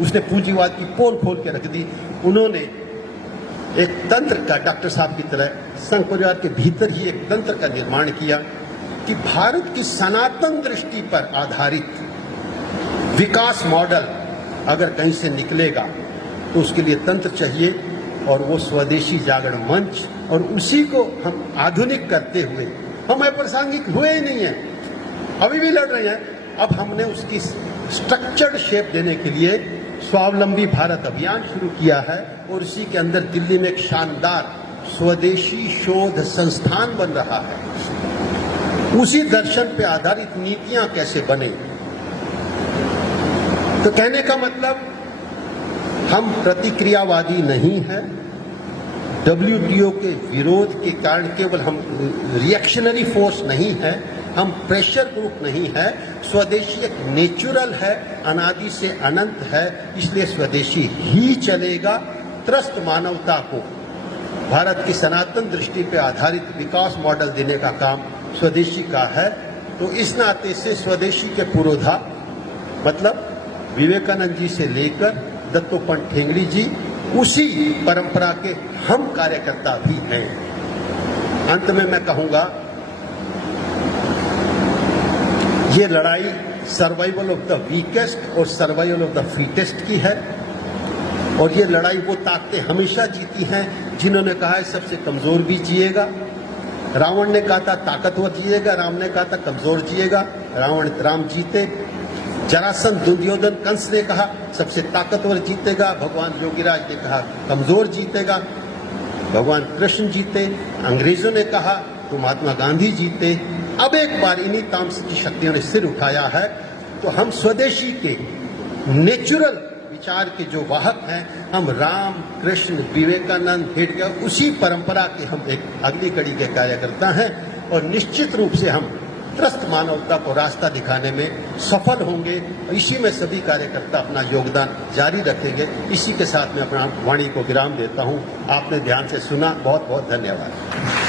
उसने पूंजीवाद की पोल खोल के रख दी। उन्होंने एक तंत्र का, डॉक्टर साहब की तरह संघ परिवार के भीतर ही एक तंत्र का निर्माण किया कि भारत की सनातन दृष्टि पर आधारित विकास मॉडल अगर कहीं से निकलेगा तो उसके लिए तंत्र चाहिए, और वो स्वदेशी जागरण मंच, और उसी को हम आधुनिक करते हुए, हम अप्रासंगिक हुए ही नहीं हैं, अभी भी लड़ रहे हैं। अब हमने उसकी स्ट्रक्चर्ड शेप देने के लिए स्वावलंबी भारत अभियान शुरू किया है, और इसी के अंदर दिल्ली में एक शानदार स्वदेशी शोध संस्थान बन रहा है। उसी दर्शन पे आधारित नीतियां कैसे बने। तो कहने का मतलब, हम प्रतिक्रियावादी नहीं हैं। WTO के विरोध के कारण केवल हम रिएक्शनरी फोर्स नहीं है, हम प्रेशर ग्रुप नहीं है। स्वदेशी एक नेचुरल है, अनादि से अनंत है, इसलिए स्वदेशी ही चलेगा। त्रस्त मानवता को भारत की सनातन दृष्टि पर आधारित विकास मॉडल देने का काम स्वदेशी का है। तो इस नाते से स्वदेशी के पुरोधा मतलब विवेकानंद जी से लेकर दत्तोपंत ठेंगड़ी जी, उसी परंपरा के हम कार्यकर्ता भी हैं। अंत में मैं कहूंगा, ये लड़ाई सर्वाइवल ऑफ द वीकेस्ट और सर्वाइवल ऑफ द फिटेस्ट की है, और ये लड़ाई वो ताकतें हमेशा जीती हैं जिन्होंने कहा है सबसे कमजोर भी जिएगा। रावण ने कहा था ताकतवर जिएगा, राम ने कहा था कमजोर जिएगा, राम जीते। जरासंध, दुर्योधन, कंस ने कहा सबसे ताकतवर जीतेगा, भगवान योगीराज ने कहा कमजोर जीतेगा, भगवान कृष्ण जीते। अंग्रेजों ने कहा तो महात्मा गांधी जीते। अब एक बार इन्हीं तामसिक की शक्तियों ने सिर उठाया है, तो हम स्वदेशी के नेचुरल विचार के जो वाहक हैं, हम राम, कृष्ण, विवेकानंद, हिटलर, उसी परंपरा के हम एक अगली कड़ी के कार्यकर्ता हैं, और निश्चित रूप से हम त्रस्त मानवता को रास्ता दिखाने में सफल होंगे। इसी में सभी कार्यकर्ता अपना योगदान जारी रखेंगे। इसी के साथ मैं अपना वाणी को विराम देता हूं। आपने ध्यान से सुना, बहुत बहुत धन्यवाद।